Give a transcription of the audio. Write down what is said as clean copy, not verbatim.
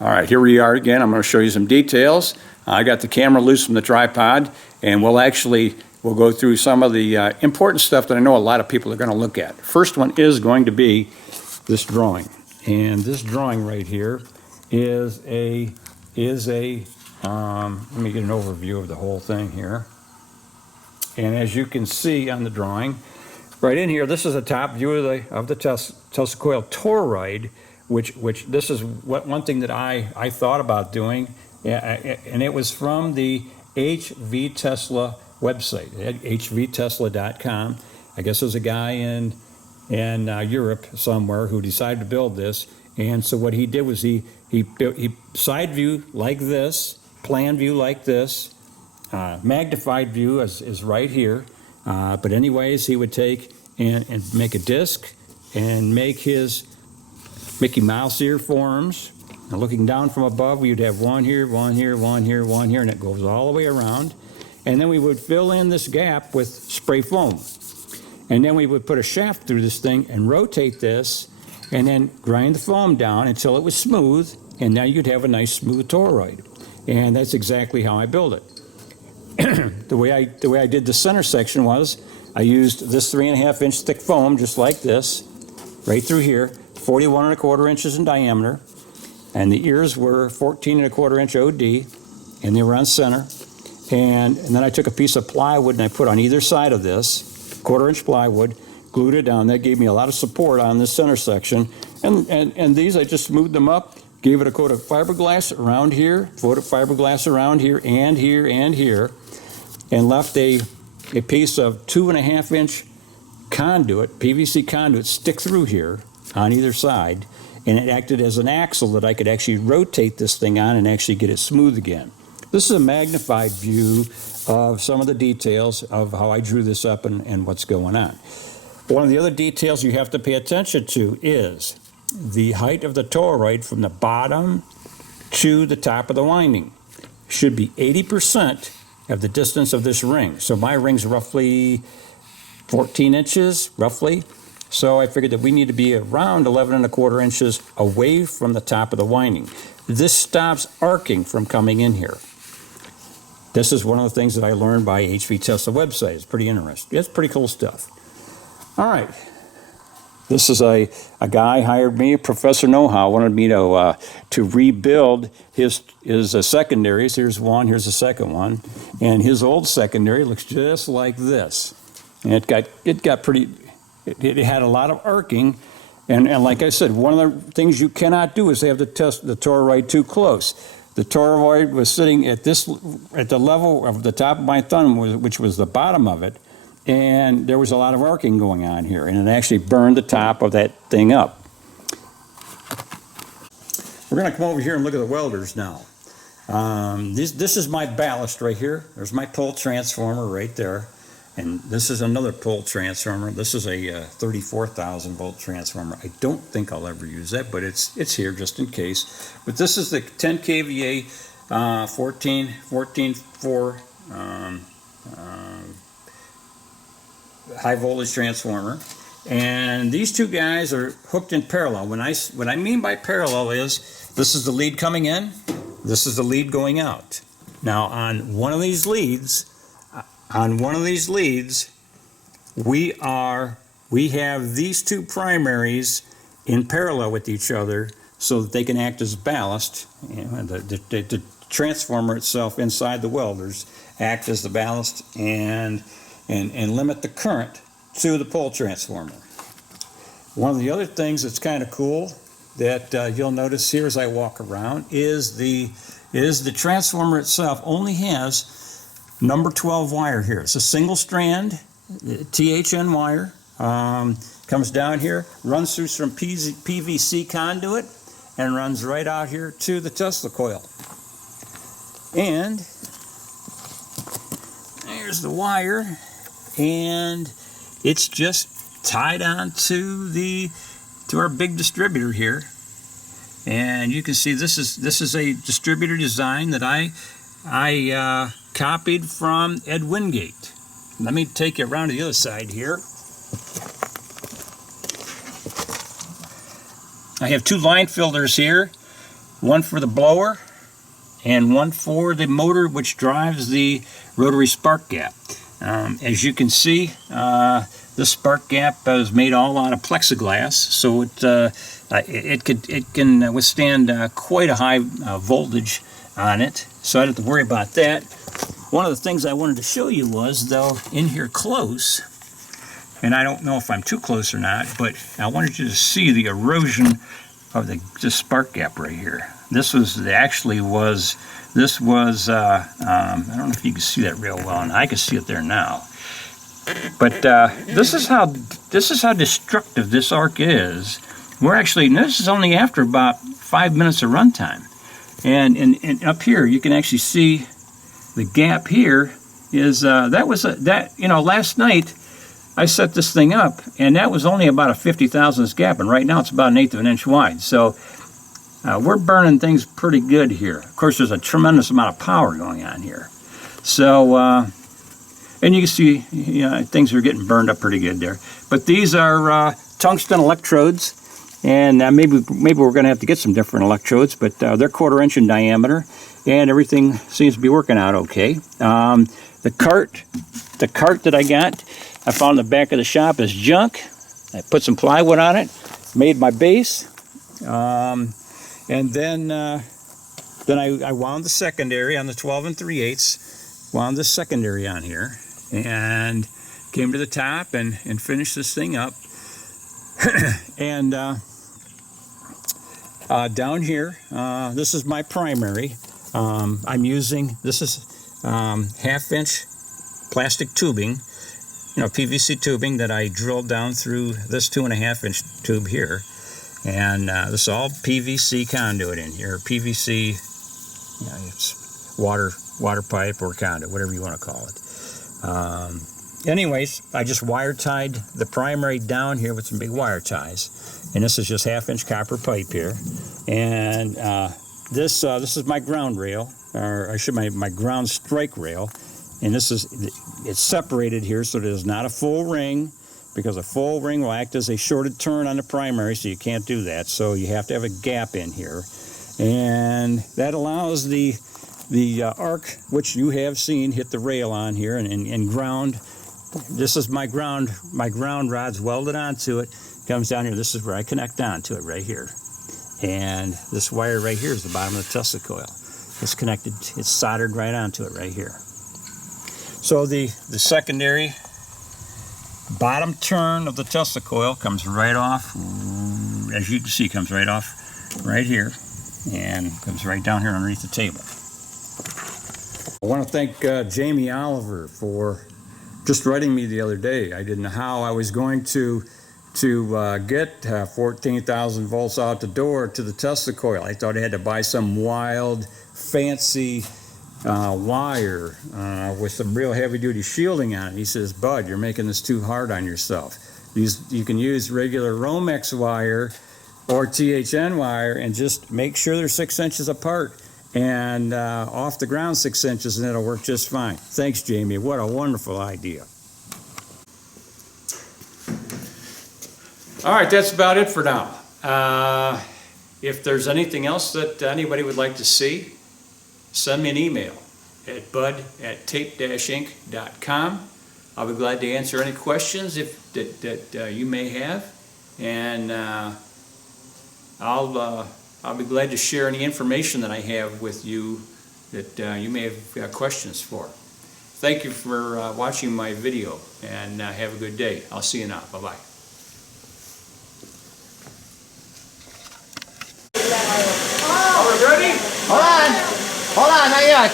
All right, here we are again. I'm going to show you some details. I got the camera loose from the tripod, and we'll go through some of the important stuff that I know a lot of people are going to look at. First one is going to be this drawing, and this drawing right here is a let me get an overview of the whole thing here. And as you can see on the drawing, right in here, this is a top view of the Tesla coil toroid, which this is one thing that I thought about doing, and it was from the HV Tesla website, hvtesla.com. I guess there's a guy in Europe somewhere who decided to build this, and so what he did was he side view like this, plan view like this, magnified view is right here, but anyways, he would take and make a disc and make his Mickey Mouse ear forms. And looking down from above, you'd have one here, one here, one here, one here, and it goes all the way around. And then we would fill in this gap with spray foam. And then we would put a shaft through this thing and rotate this, and then grind the foam down until it was smooth, and now you'd have a nice smooth toroid. And that's exactly how I built it. The way I did the center section was I used this 3.5 inch thick foam, just like this, right through here, 41 1/4 inches in diameter, and the ears were 14 1/4 inch OD, and they were on center. And then I took a piece of plywood and I put on either side of this, 1/4 inch plywood, glued it down. That gave me a lot of support on this center section. And these, I just smoothed them up, gave it a coat of fiberglass around here, coat of fiberglass around here, and here, and here, and left a piece of 2.5 inch conduit, PVC conduit, stick through here on either side, and it acted as an axle that I could actually rotate this thing on and actually get it smooth again. This is a magnified view of some of the details of how I drew this up and what's going on. One of the other details you have to pay attention to is the height of the toroid from the bottom to the top of the winding. Should be 80% of the distance of this ring. So my ring's roughly 14 inches, roughly. So I figured that we need to be around 11 1/4 inches away from the top of the winding. This stops arcing from coming in here. This is one of the things that I learned by HV Tesla website. It's pretty interesting. It's pretty cool stuff. All right. This is a guy hired me, Professor Know-How, wanted me to rebuild his secondaries. Here's one, here's the second one. And his old secondary looks just like this. And it had a lot of arcing. And like I said, one of the things you cannot do is have the toroid too close. The toroid was sitting at the level of the top of my thumb, which was the bottom of it, and there was a lot of arcing going on here, and it actually burned the top of that thing up. We're going to come over here and look at the welders now. This is my ballast right here. There's my pole transformer right there. And this is another pole transformer. This is a 34,000 volt transformer. I don't think I'll ever use that, but it's here just in case. But this is the 10 kVA 14.4 high voltage transformer. And these two guys are hooked in parallel. What I mean by parallel is this is the lead coming in, this is the lead going out. Now on one of these leads, we have these two primaries in parallel with each other so that they can act as ballast. The transformer itself inside the welders act as the ballast and limit the current to the pole transformer. One of the other things that's kind of cool that you'll notice here as I walk around is the transformer itself only has number 12 wire here. It's a single strand THN wire. Comes down here, runs through some PVC conduit, and runs right out here to the Tesla coil. And there's the wire, and it's just tied on to our big distributor here. And you can see this is a distributor design that I copied from Ed Wingate. Let me take you around to the other side here. I have two line filters here. one for the blower and one for the motor which drives the rotary spark gap. As you can see, this spark gap is made all out of plexiglass, so it can withstand quite a high voltage on it, so I don't have to worry about that. One of the things I wanted to show you was, though, in here close, and I don't know if I'm too close or not, but I wanted you to see the erosion of the spark gap right here. This was I don't know if you can see that real well, and I can see it there now. But this is how destructive this arc is. This is only after about 5 minutes of runtime, and up here you can actually see the gap here is last night I set this thing up, and that was only about a 50,000th gap, and right now it's about 1/8 of an inch wide. So we're burning things pretty good here. Of course, there's a tremendous amount of power going on here. So, and you can see, things are getting burned up pretty good there. But these are tungsten electrodes, and maybe we're going to have to get some different electrodes, but they're 1/4 inch in diameter, and everything seems to be working out okay. The cart that I got, I found in the back of the shop is junk. I put some plywood on it, made my base, and then I wound the secondary on the 12 3/8, wound the secondary on here, and came to the top and finished this thing up. And down here, this is my primary. I'm using, this is 1/2 inch plastic tubing, PVC tubing that I drilled down through this 2.5 inch tube here. And this is all PVC conduit in here. PVC, it's water pipe or conduit, whatever you want to call it. Anyways, I just wire tied the primary down here with some big wire ties, and this is just 1/2 inch copper pipe here. And this is my ground rail, or I should my ground strike rail, and it's separated here so there's not a full ring, because a full ring will act as a shorted turn on the primary, so you can't do that. So you have to have a gap in here, and that allows the arc, which you have seen, hit the rail on here and ground. This is my ground rod's welded onto it, comes down here. This is where I connect onto it right here, and this wire right here is the bottom of the Tesla coil. It's connected, it's soldered right onto it right here. So the secondary bottom turn of the Tesla coil comes right off, as you can see, comes right off right here and comes right down here underneath the table. I want to thank Jamie Oliver for just writing me the other day. I didn't know how I was going to get 14,000 volts out the door to the Tesla coil. I thought I had to buy some wild, fancy wire with some real heavy-duty shielding on it. He says, "Bud, you're making this too hard on yourself. You can use regular Romex wire or THN wire and just make sure they're 6 inches apart and off the ground 6 inches, and it'll work just fine." Thanks, Jamie. What a wonderful idea. All right, that's about it for now. If there's anything else that anybody would like to see, send me an email at bud@tape-inc.com. I'll be glad to answer any questions that you may have, and I'll be glad to share any information that I have with you that you may have questions for. Thank you for watching my video, and have a good day. I'll see you now. Bye-bye. Ready? Hold on, not yet.